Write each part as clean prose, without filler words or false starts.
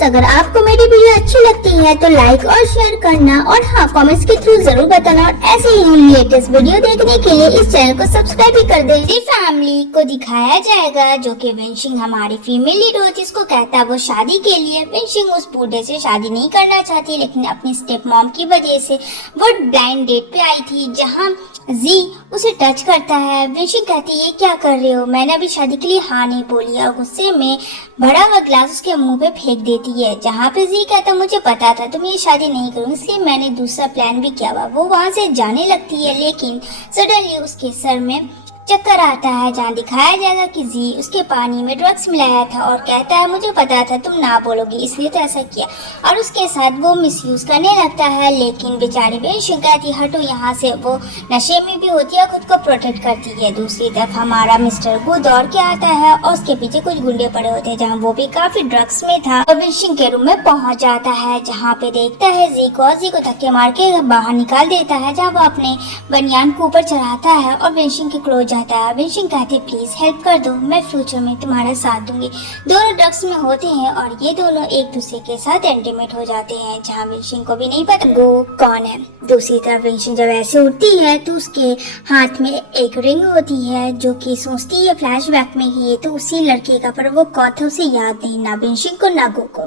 Friends, अगर आपको मेरी वीडियो अच्छी लगती है तो लाइक और शेयर करना और हाँ कमेंट्स के थ्रू जरूर बताना और ऐसे ही लेटेस्ट वीडियो देखने के लिए इस चैनल को सब्सक्राइब भी कर दें। फैमिली को दिखाया जाएगा जो कि विंशिंग हमारी फीमेल लीड हो, जिसको कहता है वो शादी के लिए। विंशिंग उस बूढ़े से शादी नहीं करना चाहती, लेकिन अपनी स्टेप मॉम की वजह से वो ब्लाइंड डेट पे आई थी जहाँ जी उसे टच करता है। विंशिंग कहती है ये क्या कर रहे हो, मैंने अभी शादी के लिए हाँ नहीं बोली, और गुस्से में बड़ा हुआ ग्लास उसके मुंह पे फेंक देती है। जहाँ पे जी कहता मुझे पता था तुम ये शादी नहीं करूँगी, इसलिए मैंने दूसरा प्लान भी किया हुआ। वो वहाँ से जाने लगती है, लेकिन सडनली उसके सर में चक्कर आता है, जहाँ दिखाया जाएगा कि जी उसके पानी में ड्रग्स मिलाया था और कहता है मुझे पता था तुम ना बोलोगी इसलिए तो ऐसा किया, और उसके साथ वो मिसयूज करने लगता है। लेकिन बेचारी विंशिंग कहती हटो यहाँ से, वो नशे में भी होती है, खुद को प्रोटेक्ट करती है। दूसरी तरफ हमारा मिस्टर गू दौड़ के आता है और उसके पीछे कुछ गुंडे पड़े होते हैं, जहाँ वो भी काफी ड्रग्स में था। और विंशिंग के रूम में पहुंच जाता है, जहाँ पे देखता है जी को धक्के मार के बाहर निकाल देता है, जहाँ वो अपने बनियान को ऊपर चढ़ाता है और विंशिंग के क्लोज जाता है। विंशिंग कहती है प्लीज हेल्प कर दो, मैं फ्यूचर में तुम्हारा साथ दूंगी। दोनों ड्रग्स में होते हैं और ये दोनों एक दूसरे के साथ इंटीमेट हो जाते हैं, जहाँ विंशिंग को भी नहीं पता वो कौन है। दूसरी तरफ विंशिंग जब ऐसे उठती है तो उसके हाथ में एक रिंग होती है, जो कि सोचती है फ्लैशबैक में कि ये तो उसी लड़के का, पर वो कौन था उसे याद नहीं, ना विंशिंग को ना गो को।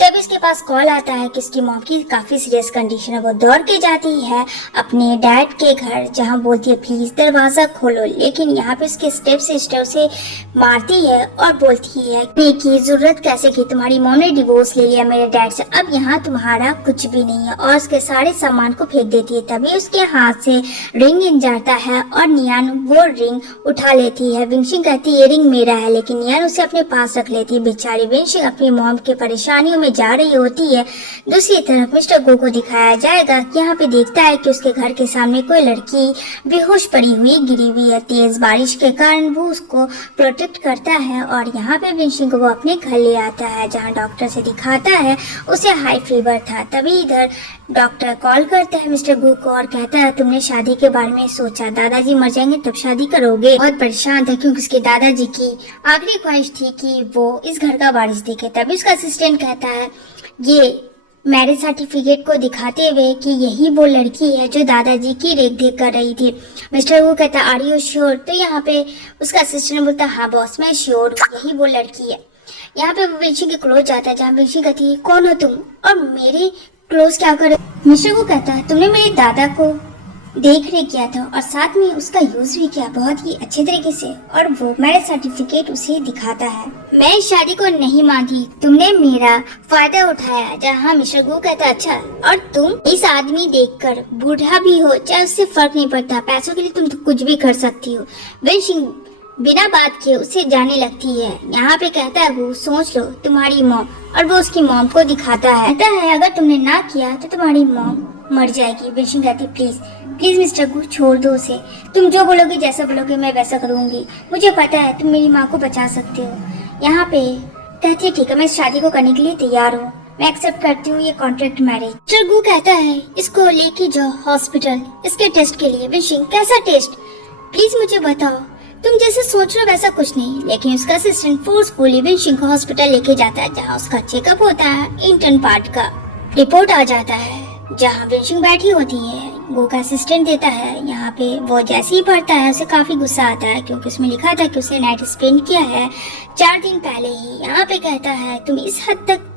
तब इसके पास कॉल आता है कि उसकी मॉम की काफी सीरियस कंडीशन है। वो दौड़ के जाती है अपने डैड के घर, जहाँ बोलती है प्लीज दरवाजा खोलो, लेकिन यहाँ पे उसके स्टेप सिस्टर उसे मारती है और बोलती है की जरूरत कैसे की, तुम्हारी मॉम ने डिवोर्स ले लिया मेरे डैड से, अब यहाँ तुम्हारा कुछ भी नहीं है, और उसके सारे सामान को फेंक देती है। तभी उसके हाथ से रिंग गिर जाता है और नियान वो रिंग उठा लेती है। विंशिंग कहती है ये रिंग मेरा है, लेकिन नियान उसे अपने पास रख लेती है। बेचारी विंशिंग अपनी मॉम के परेशानियों में जा रही होती है। दूसरी तरफ मिस्टर गो को दिखाया जाएगा कि यहाँ पे देखता है कि उसके घर के सामने कोई लड़की बेहोश पड़ी हुई गिरी हुई है। तेज बारिश के कारण वो उसको प्रोटेक्ट करता है और यहाँ पे विंशिंग को वो अपने घर ले आता है, जहाँ डॉक्टर से दिखाता है उसे हाई फीवर था। तभी इधर डॉक्टर कॉल करता है मिस्टर गू को और कहता है तुमने शादी के बारे में सोचा, दादाजी मर जाएंगे तब शादी करोगे। बहुत परेशान था क्योंकि उसके दादाजी की आखिरी ख्वाहिश थी कि वो इस घर का वारिस दिखे। तभी उसका असिस्टेंट कहता है ये मैरिज सर्टिफिकेट को दिखाते हुए कि यही वो लड़की है जो दादाजी की रेख देख कर रही थी। मिस्टर वो कहता आर यू श्योर, तो यहाँ पे उसका असिस्टेंट बोलता हाँ बॉस मैं श्योर, यही वो लड़की है। यहाँ पे वो विंशिंग के क्लोज जाता है, जहाँ विंशिंग कहती है कौन हो तुम और मेरे क्लोज क्या कर रहे हो। मिस्टर वो कहता है तुमने मेरे दादा को देख रेख किया था और साथ में उसका यूज भी किया बहुत ही अच्छे तरीके से, और वो मैरिज सर्टिफिकेट उसे दिखाता है। मैं इस शादी को नहीं मानती, तुमने मेरा फायदा उठाया। जहाँ मिस्टर गो कहता अच्छा, और तुम इस आदमी देखकर बूढ़ा भी हो चाहे उससे फर्क नहीं पड़ता, पैसों के लिए तुम तो कुछ भी कर सकती हो। विंशिंग बिना बात किए उससे जाने लगती है। यहाँ पे कहता है वो सोच लो तुम्हारी मॉम, और वो उसकी मॉम को दिखाता है अगर तुमने ना किया तो तुम्हारी मॉम मर जाएगी। विंशिंग कहती प्लीज प्लीज मिस्टर गू छोड़ दो उसे, तुम जो बोलोगे जैसा बोलोगे मैं वैसा करूंगी, मुझे पता है तुम मेरी माँ को बचा सकते हो। यहाँ पे कहती है ठीक है मैं इस शादी को करने के लिए तैयार हूँ, मैं एक्सेप्ट करती हूँ ये कॉन्ट्रैक्ट मैरिज। मिस्टर गू कहता है इसको लेके जाओ हॉस्पिटल इसके टेस्ट के लिए। विंशिंग कैसा टेस्ट, प्लीज मुझे बताओ, तुम जैसे सोच रहे हो वैसा कुछ नहीं। लेकिन उसका असिस्टेंट फोर्सफुली विंशिंग को हॉस्पिटल लेके जाता है, जहाँ उसका चेकअप होता है। इंटर्न पार्ट का रिपोर्ट आ जाता है, जहाँ विंशिंग बैठी होती है, वो का असिस्टेंट देता है। यहाँ पे वो जैसे ही पढ़ता है उसे काफी गुस्सा आता है, क्योंकि उसमें लिखा था कि उसे नाइट स्पेंड किया है 4 दिन पहले ही। यहाँ पे कहता है तुम इस हद तक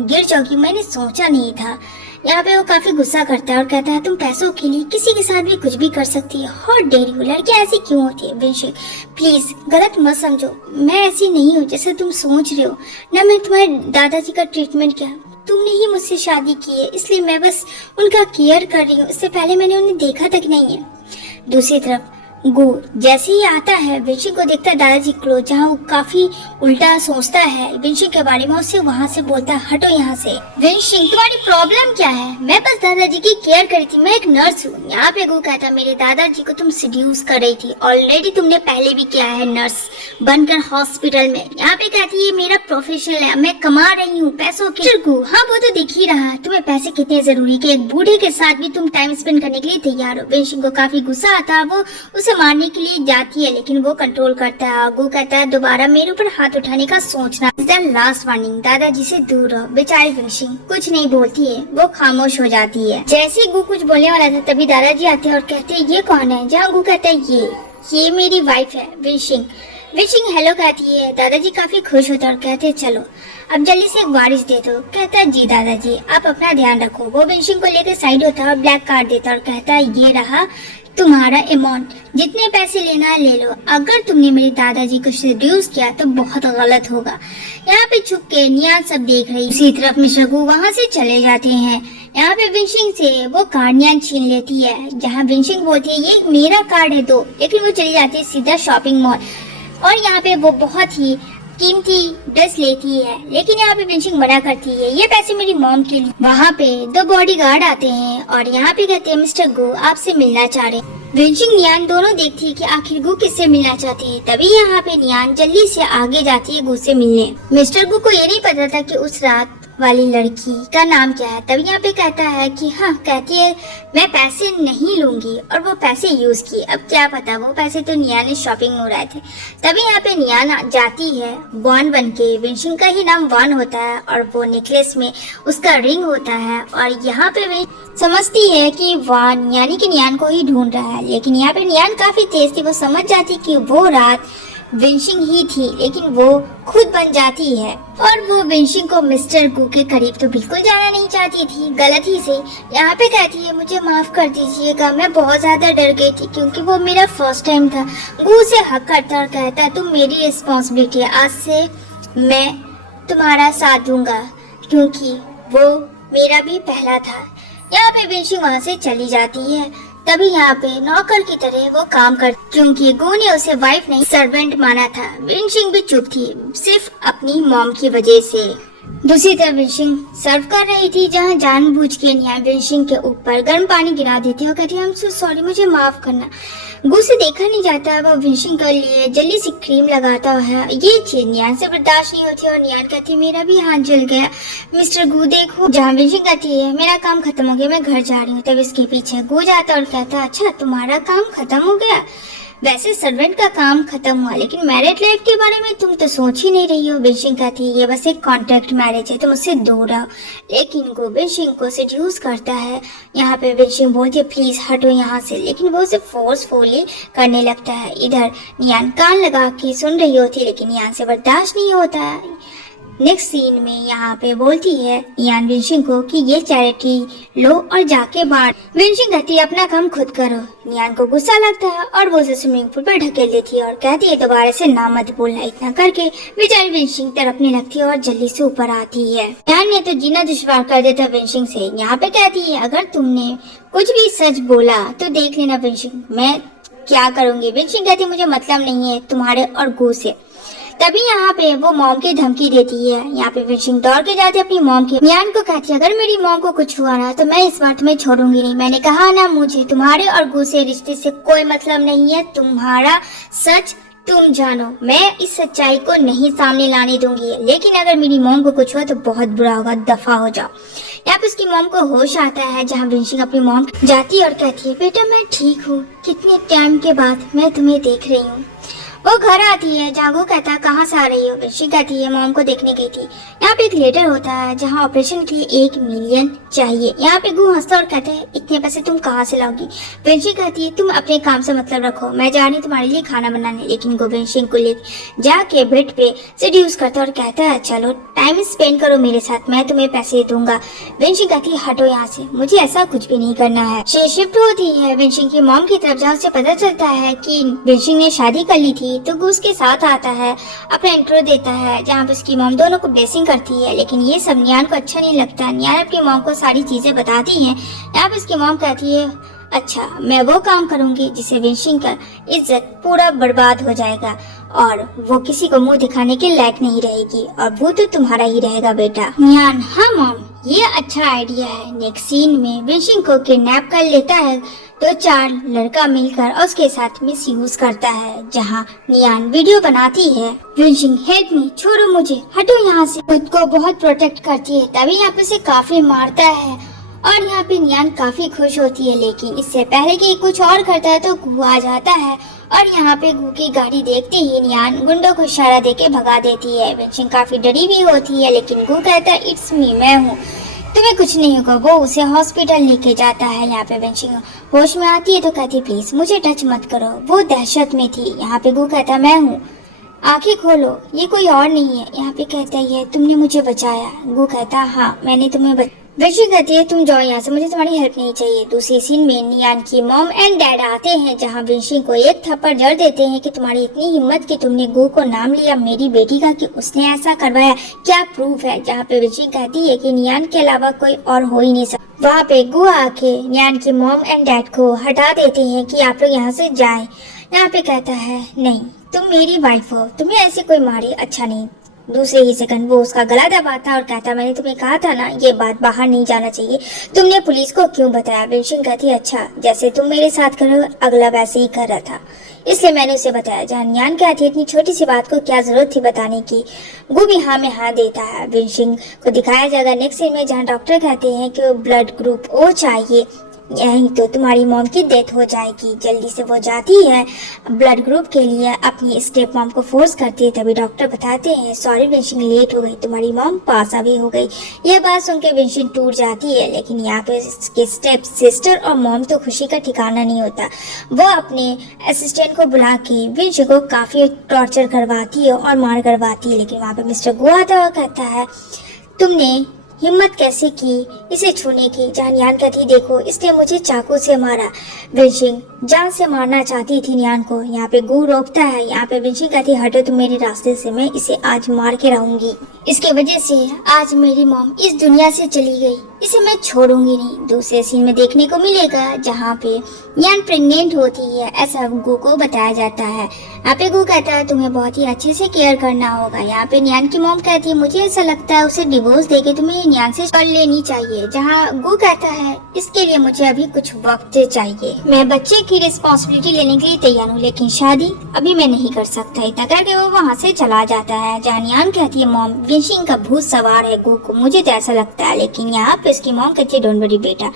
गिर जाओगी मैंने सोचा नहीं था। यहाँ पे वो काफी गुस्सा करता है और कहता है तुम पैसों के लिए किसी के साथ भी कुछ भी कर सकती है, हॉट डेयर यू, लड़की ऐसी क्यों होती है। विंशिंग प्लीज गलत मत समझो, मैं ऐसी नहीं हूँ जैसे तुम सोच रहे हो, ना मैं तुम्हारे दादाजी का ट्रीटमेंट किया, तुमने ही मुझसे शादी की है इसलिए मैं बस उनका केयर कर रही हूँ, इससे पहले मैंने उन्हें देखा तक नहीं है। दूसरी तरफ गो जैसे ही आता है विंशिंग को देखता है दादाजी क्लोज, जहाँ वो काफी उल्टा सोचता है विंशिंग के बारे में, उससे वहाँ से बोलता है हटो यहाँ से। विंशिंग तुम्हारी प्रॉब्लम क्या है, मैं बस दादाजी की केयर करी थी, मैं एक नर्स हूँ। यहाँ पे गो कहता है मेरे दादाजी को तुम सिड्यूस कर रही थी, ऑलरेडी तुमने पहले भी किया है नर्स बनकर हॉस्पिटल में। यहाँ पे कहती है मेरा प्रोफेशन है, मैं कमा रही हूँ पैसों के। हाँ वो तो दिख ही रहा है, तुम्हें पैसे कितने जरूरी कि एक बूढ़े के साथ भी तुम टाइम स्पेंड करने के लिए तैयार हो। विंशिंग को काफी गुस्सा आता है, वो उसे उसे मारने के लिए जाती है लेकिन वो कंट्रोल करता है। गु कहता है दोबारा मेरे ऊपर हाथ उठाने का सोचना लास्ट वार्निंग, दादाजी से दूर रहो। बेचारी विंशिंग कुछ नहीं बोलती है, वो खामोश हो जाती है। जैसे ही गु कुछ बोलने वाला था तभी दादाजी आते हैं और कहते हैं ये कौन है। जहाँ गु कहता है ये मेरी वाइफ है विंशिंग। विंशिंग हेलो कहती है। दादाजी काफी खुश होते हैं और कहते हैं चलो अब जल्दी से एक वारिस दे दो। कहता है जी दादाजी आप अपना ध्यान रखो। वो विंशिंग को लेकर साइड होता है और ब्लैक कार्ड देता है और कहता है ये रहा तुम्हारा अमाउंट, जितने पैसे लेना है ले लो। अगर तुमने मेरे दादाजी को सेड्यूस किया तो बहुत गलत होगा। यहाँ पे छुप के नियान सब देख रही। उसी तरफ मिस्टर गु वहाँ से चले जाते हैं। यहाँ पे विंशिंग से वो कार्ड नियान छीन लेती है। जहाँ विंशिंग बोलती है ये मेरा कार्ड है दो, लेकिन वो चली जाती है सीधा शॉपिंग मॉल और यहाँ पे वो बहुत ही कीमती ड्रेस लेती है। लेकिन यहाँ पे विंशिंग मना करती है ये पैसे मेरी मॉम के लिए। वहाँ पे दो बॉडीगार्ड आते हैं और यहाँ पे कहते हैं मिस्टर गु आपसे मिलना चाह रहे हैं। विंशिंग नियान दोनों देखती है कि आखिर गु किससे मिलना चाहती है। तभी यहाँ पे नियान जल्दी से आगे जाती है गु से मिलने। मिस्टर गु को ये नहीं पता था कि उस रात वाली लड़की का नाम क्या है। तभी यहाँ पे कहता है कि हाँ, कहती है मैं पैसे नहीं लूंगी और वो पैसे यूज की। अब क्या पता वो पैसे तो नियान ने शॉपिंग में उड़ाए थे। तभी यहाँ पे नियान जाती है वॉन बन के। विंशिंग का ही नाम वॉन होता है और वो नेकलेस में उसका रिंग होता है और यहाँ पे वे समझती है कि वॉन यानी कि नियान को ही ढूंढ रहा है। लेकिन यहाँ पे नियान काफी तेज थी, वो समझ जाती कि वो रात विंशिंग ही थी, लेकिन वो खुद बन जाती है और वो विंशिंग को मिस्टर गु के करीब तो बिल्कुल जाना नहीं चाहती थी, गलती से। यहाँ पे कहती है मुझे माफ कर दीजिएगा, मैं बहुत ज्यादा डर गई थी क्योंकि वो मेरा फर्स्ट टाइम था। गु उसे हक करता और कहता है तुम मेरी रिस्पॉन्सिबिलिटी है, आज से मैं तुम्हारा साथ दूंगा क्योंकि वो मेरा भी पहला था। यहाँ पे विंशिंग वहाँ से चली जाती है। तभी यहाँ पे नौकर की तरह वो काम कर, क्योंकि गु ने उसे वाइफ नहीं सर्वेंट माना था। विंशिंग भी चुप थी सिर्फ अपनी मॉम की वजह से। दूसरी तरफ विंशिंग सर्व कर रही थी जहाँ जानबूझ के नियान विंशिंग के ऊपर गर्म पानी गिरा देती है और कहती है आई एम सो सॉरी, मुझे माफ करना। गु से देखा नहीं जाता, वो विंशिंग के लिए जल्दी सी क्रीम लगाता है। ये चीज नियान से बर्दाश्त नहीं होती और नियान कहती है मेरा भी हाथ जल गया मिस्टर गु देखो। जहाँ विंशिंग कहती है मेरा काम खत्म हो गया, मैं घर जा रही हूँ। तब इसके पीछे गु जाता और कहता है अच्छा तुम्हारा काम खत्म हो गया, वैसे सर्वेंट का काम खत्म हुआ लेकिन मैरिड लाइफ के बारे में तुम तो सोच ही नहीं रही हो। विंशिंग कहती है ये बस एक कॉन्ट्रैक्ट मैरिज है, तुम उससे दूर रहो। लेकिन वो विंशिंग को सेड्यूस करता है। यहाँ पे विंशिंग बोलती है प्लीज हटो यहाँ से, लेकिन वो उसे फोर्सफुली करने लगता है। इधर नियान कान लगा के सुन रही होती लेकिन नियान से बर्दाश्त नहीं होता है। नेक्स्ट सीन में यहाँ पे बोलती है नियान विंशिंग को कि ये चैरिटी लो और जाके बांट। विंशिंग कहती है अपना काम खुद करो। नियान को गुस्सा लगता है और वो उसे स्विमिंग पूल पर ढकेल देती है और कहती है दोबारा से ना मत बोलना। इतना करके बेचारी विंशिंग तड़पने लगती है और जल्दी से ऊपर आती है। नियान ने तो जीना दुश्वार कर देता विंशिंग से। यहाँ पे कहती है अगर तुमने कुछ भी सच बोला तो देख लेना विंशिंग मैं क्या करूंगी। विंशिंग कहती है मुझे मतलब नहीं है तुम्हारे और गु से। तभी यहाँ पे वो मॉम की धमकी देती है। यहाँ पे विंशिंग दौड़ के जाती है अपनी मॉम के। नियान को कहती है अगर मेरी मॉम को कुछ हुआ ना तो मैं इस बार तुम्हें छोड़ूंगी नहीं। मैंने कहा ना मुझे तुम्हारे और गु से रिश्ते से कोई मतलब नहीं है, तुम्हारा सच तुम जानो, मैं इस सच्चाई को नहीं सामने लाने दूंगी। लेकिन अगर मेरी मॉम को कुछ हुआ तो बहुत बुरा होगा, दफा हो जाओ। यहाँ पे उसकी मॉम को होश आता है जहाँ विंशिंग अपनी मॉम जाती है और कहती है बेटा मैं ठीक हूँ, कितने टाइम के बाद मैं तुम्हें देख रही हूँ। वो घर आती है जहाँ वो कहता है कहाँ से आ रही हो। विंशिंग कहती है मॉम को देखने गई थी। यहाँ पे एक लेटर होता है जहाँ ऑपरेशन के लिए 1 मिलियन चाहिए। यहाँ पे गु हंसता और कहता है इतने पैसे तुम कहाँ से लाओगी। विंशिंग कहती है तुम अपने काम से मतलब रखो, मैं जा रही हूँ तुम्हारे लिए खाना बनाने। लेकिन गु विंशिंग को ले जाके बेड पे सेड्यूस करता और कहता है चलो टाइम स्पेंड करो मेरे साथ, मैं तुम्हें पैसे दूंगा। विंशिंग कहती है हटो यहाँ से, मुझे ऐसा कुछ भी नहीं करना है। शिफ्ट होती है विंशिंग की मॉम की तरफ जहाँ उसे पता चलता है कि विंशिंग ने शादी कर ली थी। तो गु उसके साथ आता है, अपना इंट्रो देता है जहाँ पे उसकी मॉम दोनों को ब्लेसिंग करती है। लेकिन ये सब नियान को अच्छा नहीं लगता। नियान अपनी मॉम को सारी चीजें बताती है। यहाँ पे उसकी मॉम कहती है अच्छा मैं वो काम करूंगी जिससे विंशिंग का इज्जत पूरा बर्बाद हो जाएगा और वो किसी को मुंह दिखाने के लायक नहीं रहेगी और वो तो तुम्हारा ही रहेगा बेटा। नियान हाँ मॉम ये अच्छा आइडिया है। नेक्स्ट सीन में विंशिंग को किडनैप कर लेता है तो 4 लड़का मिलकर उसके साथ मिस यूज करता है। जहाँ नियान वीडियो बनाती है विंशिंग हेल्प मी, छोड़ो मुझे, हटो यहाँ से, खुद को बहुत प्रोटेक्ट करती है। तभी यहाँ पे से काफी मारता है और यहाँ पे नियान काफी खुश होती है, लेकिन इससे पहले कि कुछ और करता है तो गू आ जाता है और यहाँ पे गू की गाड़ी देखते ही नियान गुंडों को इशारा देके भगा देती है। वेनशिंग काफी डरी भी होती है, लेकिन गू कहता है इट्स मी, मैं हूँ, तुम्हें कुछ नहीं होगा। वो उसे हॉस्पिटल लेके जाता है। यहाँ पे वेनशिंग होश में आती है तो कहती है प्लीज मुझे टच मत करो, वो दहशत में थी। यहाँ पे गू कहता मैं हूँ, आंखें खोलो, ये कोई और नहीं है। यहाँ पे कहता है तुमने मुझे बचाया। गू कहता हाँ मैंने तुम्हें वेनशिंग कहती है तुम जाओ यहाँ से, मुझे तुम्हारी हेल्प नहीं चाहिए। दूसरी सीन में नियान की मॉम एंड डैड आते हैं, जहाँ वेनशिंग को एक थप्पड़ जड़ देते हैं कि तुम्हारी इतनी हिम्मत कि तुमने गू को नाम लिया मेरी बेटी का कि उसने ऐसा करवाया, क्या प्रूफ है। जहाँ पे वेनशिंग कहती है कि नियान के अलावा कोई और हो ही नहीं सकता। वहाँ पे गू आके नियान की मॉम एंड डैड को हटा देते हैं कि आप लोग यहाँ से जाए। यहाँ पे कहता है नहीं तुम मेरी वाइफ हो, तुम्हें ऐसे कोई मारे अच्छा नहीं। दूसरे ही सेकंड वो उसका गला दबाता और कहता मैंने तुम्हें कहा था ना ये बात बाहर नहीं जाना चाहिए, तुमने पुलिस को क्यों बताया। वेनशिंग कहती है अच्छा जैसे तुम मेरे साथ करो अगला वैसे ही कर रहा था, इसलिए मैंने उसे बताया। जहाँ नियान कहती है इतनी छोटी सी बात को क्या जरूरत थी बताने की। गू भी हाँ में हाँ देता है। वेनशिंग को दिखाया जाएगा नेक्स्ट सीन में, जहाँ डॉक्टर कहते हैं कि ब्लड ग्रुप ओ चाहिए, यही तो तुम्हारी मॉम की डेथ हो जाएगी। जल्दी से वो जाती है ब्लड ग्रुप के लिए, अपनी स्टेप मॉम को फोर्स करती है। तभी डॉक्टर बताते हैं सॉरी वेनशिंग लेट हो गई, तुम्हारी मॉम पास भी हो गई। यह बात सुन के वेनशिंग टूट जाती है, लेकिन यहाँ पे इसके स्टेप सिस्टर और मॉम तो खुशी का ठिकाना नहीं होता। वो अपने असिस्टेंट को बुला के वेनशिंग को काफी टॉर्चर करवाती है और मार करवाती है। लेकिन वहाँ पे मिस्टर गो आता है, कहता है तुमने हिम्मत कैसे की इसे छूने की। जहाँ नियान कहती देखो इसने मुझे चाकू से मारा। वेनशिंग जान से मारना चाहती थी नियान को। यहाँ पे गू रोकता है। यहाँ पे वेनशिंग कहती हटो तुम मेरे रास्ते से, मैं इसे आज मार के रहूंगी, इसके वजह से आज मेरी मॉम इस दुनिया से चली गई, इसे मैं छोड़ूंगी नहीं। दूसरे सीन में देखने को मिलेगा जहाँ पे नियान प्रेग्नेंट होती है, ऐसा गू को बताया जाता है। यहाँ पे गू कहता है तुम्हें बहुत ही अच्छे से केयर करना होगा। यहाँ पे नियान की मॉम कहती है मुझे ऐसा लगता है उसे डिवोर्स देके तुम्हें नियान से कर लेनी चाहिए। जहाँ गू कहता है इसके लिए मुझे अभी कुछ वक्त चाहिए, मैं बच्चे की रिस्पॉन्सिबिलिटी लेने के लिए तैयार हूँ, लेकिन शादी अभी मैं नहीं कर सकता। इतना करके वो वहाँ से चला जाता है। जहाँ नियान कहती है मॉम वेनशिंग का भूत सवार है गू को, मुझे तो ऐसा लगता है। लेकिन यहाँ पे उसकी मॉम कहती है डोंट वरी बेटा,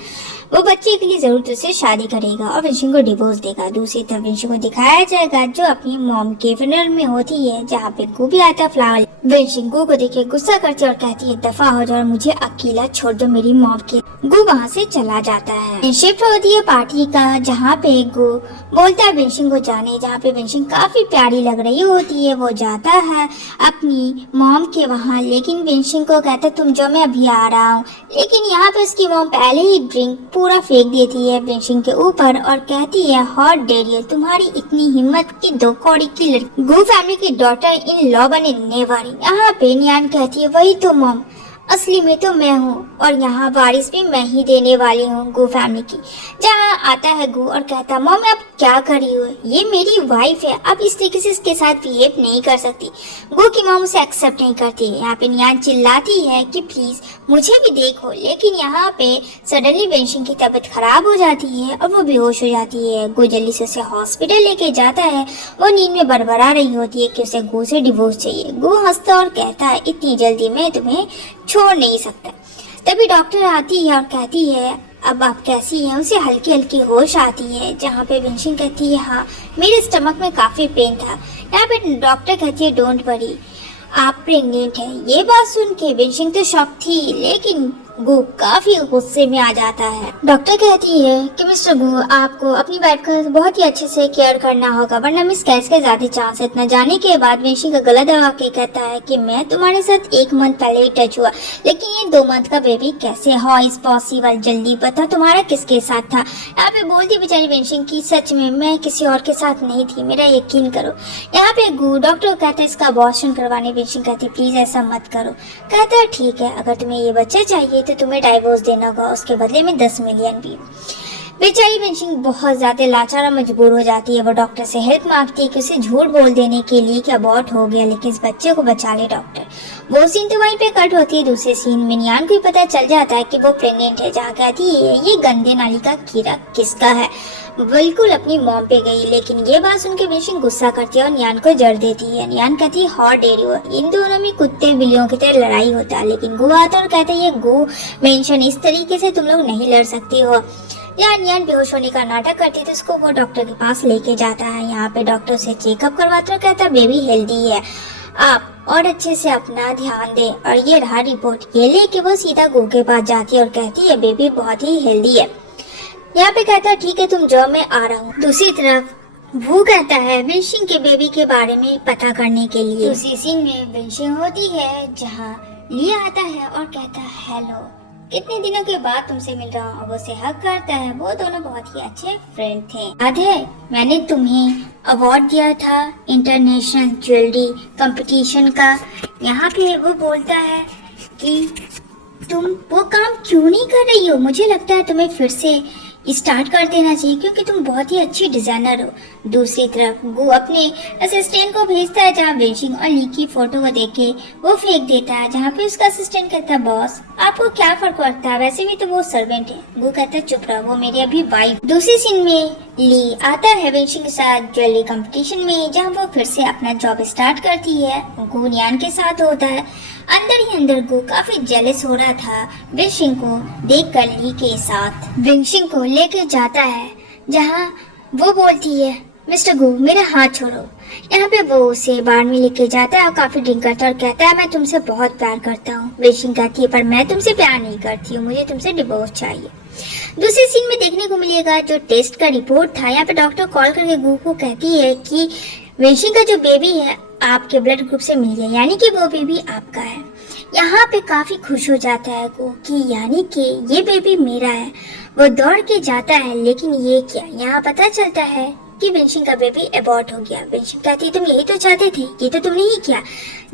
वो बच्चे के लिए जरूर तुझसे शादी करेगा और वेनशिंग को डिवोर्स देगा। दूसरी तरफ वेनशिंग को दिखाया जाएगा जो अपनी मॉम के फ्यूनरल में होती है, जहाँ पे गू भी आता है फ्लावर। वेनशिंग गू को देखे गुस्सा करती है और कहती है दफा हो जाओ, मुझे अकेला छोड़ दो मेरी मॉम के। गू वहाँ से चला जाता है। शिफ्ट होती है पार्टी का, जहाँ पे गू बोलता है वेनशिंग को जाने। जहाँ पे वेनशिंग काफी प्यारी लग रही होती है, वो जाता है अपनी मॉम के वहाँ, लेकिन वेनशिंग को कहता है तुम जो मैं अभी आ रहा हूँ। लेकिन यहाँ पे उसकी मॉम पहले ही ड्रिंक पूरा फेंक देती है वेनशिंग के ऊपर और कहती है हॉट डेरियर, तुम्हारी इतनी हिम्मत कि 2 कौड़ी की लड़की गू फैमिली की डॉटर इन लॉ बने नेवर। यहाँ पे नियान कहती है वही तो मॉम, असली में तो मैं हूँ और यहाँ वारिस भी मैं ही देने वाली हूँ गू फैमिली की। जहाँ आता है गू और कहता मॉम आप क्या कर रही हो, ये मेरी वाइफ है, आप इस तरीके से इसके साथ बिहेव नहीं कर सकती। गू की मॉम उसे एक्सेप्ट नहीं करती। यहाँ पे नियान चिल्लाती है कि प्लीज मुझे भी देखो, लेकिन यहाँ पे सडनली वेनशिंग की तबीयत खराब हो जाती है और वो बेहोश हो जाती है। गू जल्दी से उसे हॉस्पिटल लेके जाता है। वो नींद में बड़बड़ा रही होती है कि उसे गू से डिवोर्स चाहिए। गू हंसता और कहता है इतनी जल्दी मैं तुम्हें छोड़ नहीं सकता। तभी डॉक्टर आती है और कहती है अब आप कैसी हैं। उसे हल्की हल्की होश आती है। जहाँ पे वेनशिंग कहती है हाँ मेरे स्टमक में काफी पेन था। यहाँ पे डॉक्टर कहती है डोंट वरी आप प्रेग्नेंट हैं। ये बात सुन के वेनशिंग तो शॉक थी, लेकिन गू काफी गुस्से में आ जाता है। डॉक्टर कहती है कि मिस्टर गू आपको अपनी वाइफ का बहुत ही अच्छे से केयर करना होगा, वरना मिस कैस के ज्यादा चांस है। इतना जाने के बाद वेनशिंग का गला दबा के कहता है कि मैं तुम्हारे साथ 1 मंथ पहले ही टच हुआ, लेकिन ये 2 मंथ का बेबी कैसे हाउ इज पॉसिबल, जल्दी बता तुम्हारा किसके साथ था। यहाँ पे बोलती बेचारी वेनशिंग की सच में मैं किसी और के साथ नहीं थी, मेरा यकीन करो। यहाँ पे गू डॉक्टर कहता है इसका अबॉर्शन करवाने। वेनशिंग कहती प्लीज ऐसा मत करो। कहता है ठीक है अगर तुम्हें ये बच्चा चाहिए तो तुम्हें डाइवोर्स देना होगा, उसके बदले में 10 मिलियन भी। बेचारी विंशिंग बहुत ज्यादा लाचार और मजबूर हो जाती है। वो डॉक्टर से हेल्प मांगती है कि उसे झूठ बोल देने के लिए कि अबॉर्ट हो गया, लेकिन इस बच्चे को बचा ले डॉक्टर। वो सीन तो वहीं पे कट होती है। दूसरे सीन में नियान को ही पता चल जाता है कि वो प्रेग्नेंट है। जहाँ कहती है ये गंदे नाली का कीड़ा किसका है, बिल्कुल अपनी मॉम पे गई। लेकिन ये बात सुन के विंशिंग गुस्सा करती है और नियान को जड़ देती है। नियान कहती है हाउ डेयर यू, इन दोनों में कुत्ते बिल्लियों की तरह लड़ाई होता है। लेकिन गो आता और कहता है ये गो मेंशन इस तरीके से तुम लोग नहीं लड़ सकती हो। यहाँ नियान बेहोश होने का नाटक करती तो उसको वो डॉक्टर के पास लेके जाता है। यहाँ पे डॉक्टर से चेकअप करवाता और कहता है बेबी हेल्दी है, आप और अच्छे से अपना ध्यान दें। और ये रहा रिपोर्ट। ये लेके वो सीधा गो के पास जाती है और कहती है बेबी बहुत ही हेल्दी है। यहाँ पे कहता है ठीक है तुम जाओ, मैं आ रहा हूँ। दूसरी तरफ वो कहता है विंशिंग के बेबी के बारे में पता करने के लिए। दूसरी सीन में विंशिंग होती है जहाँ लिया आता है और कहता है हेलो, कितने दिनों के बाद तुमसे मिल रहा हूँ। वो उसे हक करता है। वो दोनों बहुत ही अच्छे फ्रेंड थे। याद है मैंने तुम्हें अवार्ड दिया था इंटरनेशनल ज्वेलरी कंपटीशन का। यहाँ पे वो बोलता है कि तुम वो काम क्यों नहीं कर रही हो, मुझे लगता है तुम्हें फिर से स्टार्ट कर देना चाहिए क्योंकि तुम बहुत ही अच्छी डिजाइनर हो। दूसरी तरफ गो अपने असिस्टेंट को भेजता है जहाँ विंशिंग और ली की फोटो को देख के वो फेंक देता है। जहाँ पे उसका असिस्टेंट कहता है बॉस आपको क्या फर्क पड़ता है, वैसे भी तो वो सर्वेंट है। गो कहता है चुप रहो, वो मेरी अभी वाइफ। दूसरी सीन में ली आता है विंशिंग के साथ ज्वेलरी कंपटीशन में, जहाँ वो फिर से अपना जॉब स्टार्ट करती है। गो नियान के साथ होता है। अंदर ही अंदर गो काफी जेलस हो रहा था विंशिंग को देखकर ली के साथ। विंशिंग को लेके जाता है जहाँ वो बोलती है मिस्टर गो मेरा हाथ छोड़ो। यहाँ पे वो उसे बार में लेके जाता है और काफी ड्रिंक करता है और कहता है मैं तुमसे बहुत प्यार करता हूँ। विंशिंग कहती है पर मैं तुमसे प्यार नहीं करती हूँ, मुझे तुमसे डिवोर्स चाहिए। दूसरे सीन में देखने को मिलेगा जो टेस्ट का रिपोर्ट था। यहाँ पे डॉक्टर कॉल करके गो को कहती है कि विंशिंग का जो बेबी है आपके ब्लड ग्रुप से मिल गया, यानी कि वो बेबी आपका है। यहाँ पे काफी खुश हो जाता है गो कि यानी कि ये बेबी मेरा है। वो दौड़ के जाता है लेकिन ये क्या, यहाँ पता चलता है कि विंशिंग का बेबी अबॉर्ट हो गया। विंशिंग कहती है तुम यही तो चाहते थे, ये तो तुमने ही किया।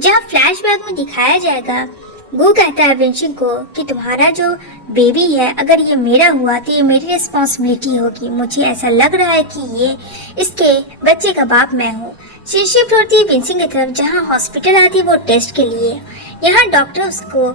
जहाँ फ्लैशबैक में दिखाया जाएगा गो कहता है विंशिंग को कि तुम्हारा जो बेबी है अगर ये मेरा हुआ तो ये मेरी रिस्पॉन्सिबिलिटी होगी। मुझे ऐसा लग रहा है कि ये इसके बच्चे का बाप मैं हूँ। शिफ्ट होती है विंशिंग की तरफ जहाँ हॉस्पिटल आती है वो टेस्ट के लिए। यहाँ डॉक्टर उसको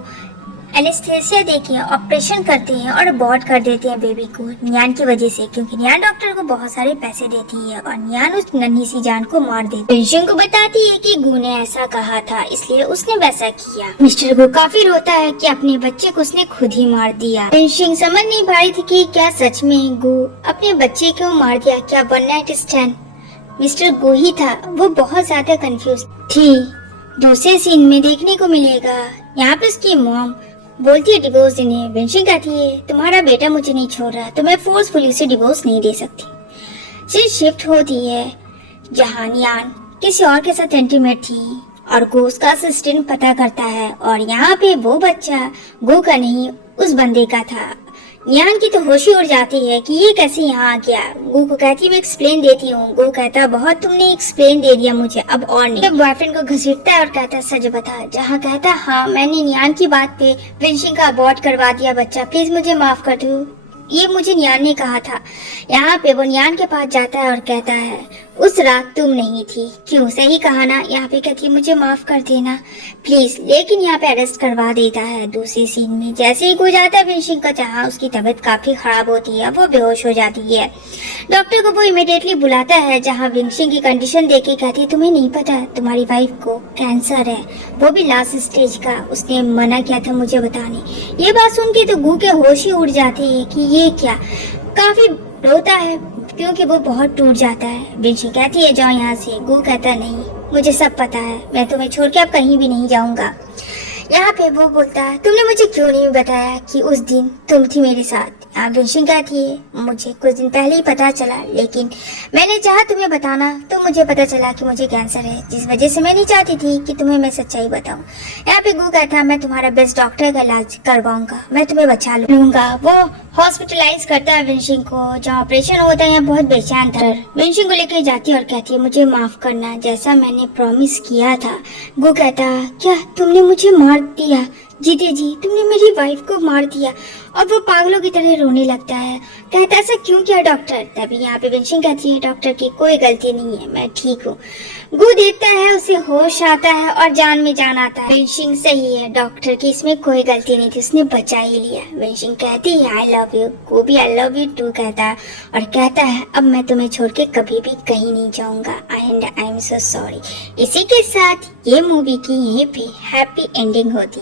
एनेस्थेसिया देके ऑपरेशन करते हैं और अबॉर्ट कर देते हैं बेबी को नियान की वजह से, क्योंकि नियान डॉक्टर को बहुत सारे पैसे देती है और नियान उस नन्ही सी जान को मार देती है। विंशिंग को बताती है कि गो ने ऐसा कहा था इसलिए उसने वैसा किया। मिस्टर गो काफी रोता है कि अपने बच्चे को उसने खुद ही मार दिया। विंशिंग समझ नहीं पा रही थी कि क्या सच में गो अपने बच्चे को मार दिया, क्या वन नाइट स्टैंड मिस्टर गो ही था। वो बहुत ज्यादा कंफ्यूज थी। दूसरे सीन में देखने को मिलेगा यहाँ पे उसकी मॉम बोलती है डिवोर्स देने। विंशिंग कहती है तुम्हारा बेटा मुझे नहीं छोड़ रहा तो मैं फोर्सफुली उसे डिवोर्स नहीं दे सकती। फिर शिफ्ट होती है जहाँ नियान किसी और के साथ इंटीमेट थी और गो उसका असिस्टेंट पता करता है और यहाँ पे वो बच्चा गो का नहीं उस बंदे का था। नियान की तो होश ही उड़ जाती है कि ये कैसे यहाँ आ गया। गो को कहती है मैं एक्सप्लेन देती हूँ। गो कहता है बहुत तुमने एक्सप्लेन दे दिया मुझे, अब और नहीं। बॉयफ्रेंड को घसीटता है और कहता है सच बता। जहाँ कहता है हाँ मैंने नियान की बात पे विंशिंग का अबॉर्ट करवा दिया बच्चा, प्लीज मुझे माफ कर दो, ये मुझे नियान ने कहा था। यहाँ पे वो नियान के पास जाता है और कहता है उस रात तुम नहीं थी, क्यों सही कहा ना। यहाँ पे कहती है मुझे माफ कर देना प्लीज, लेकिन यहाँ पे अरेस्ट करवा देता है। दूसरी सीन में जैसे ही हो जाता है विंशिंग का, जहाँ उसकी तबीयत काफी खराब होती है, वो बेहोश हो जाती है। डॉक्टर को वो इमिडिएटली बुलाता है जहाँ विंशिंग की कंडीशन देख के कहती है तुम्हें नहीं पता तुम्हारी वाइफ को कैंसर है, वो भी लास्ट स्टेज का, उसने मना किया था मुझे बताने। ये बात सुन के तो गू के होश ही उड़ जाते हैं कि ये क्या। काफी रोता है क्योंकि वो बहुत टूट जाता है। विंशिंग कहती है जाओ यहाँ से। गो कहता नहीं मुझे सब पता है, मैं तुम्हें छोड़ के अब कहीं भी नहीं जाऊंगा। यहाँ पे वो बोलता है तुमने मुझे क्यों नहीं बताया कि उस दिन तुम थी मेरे साथ। यहाँ विंशिंग कहती है मुझे कुछ दिन पहले ही पता चला, लेकिन मैंने चाहा तुम्हें बताना तो मुझे पता चला कि मुझे कैंसर है, जिस वजह से मैं नहीं चाहती थी कि तुम्हें मैं सच्चाई बताऊं। यहाँ पे गो कहता है मैं तुम्हारा बेस्ट डॉक्टर का इलाज करवाऊंगा, मैं तुम्हें बचा लूंगा। वो हॉस्पिटलाइज करता है विंशिंग को, जहाँ ऑपरेशन होता है यहाँ बहुत बेचैन था। विंशिंग को लेके जाती है और कहती है मुझे माफ करना, जैसा मैंने प्रॉमिस किया था। गो कहता क्या तुमने मुझे मार दिया, जीते जी तुमने मेरी वाइफ को मार दिया। और वो पागलों की तरह रोने लगता है, कहता है ऐसा क्यों किया डॉक्टर। तभी यहाँ पे विंशिंग कहती है डॉक्टर की कोई गलती नहीं है, मैं ठीक हूँ। गु देखता है, उसे होश आता है और जान में जान आता है। विंशिंग सही है, डॉक्टर की इसमें कोई गलती नहीं थी, उसने बचा ही लिया। विंशिंग कहती है आई लव यू। गु भी आई लव यू टू कहता है और कहता है अब मैं तुम्हें छोड़ के कभी भी कहीं नहीं जाऊंगा and I am so sorry. इसी के साथ ये मूवी की यहीं पे हैप्पी एंडिंग होती है।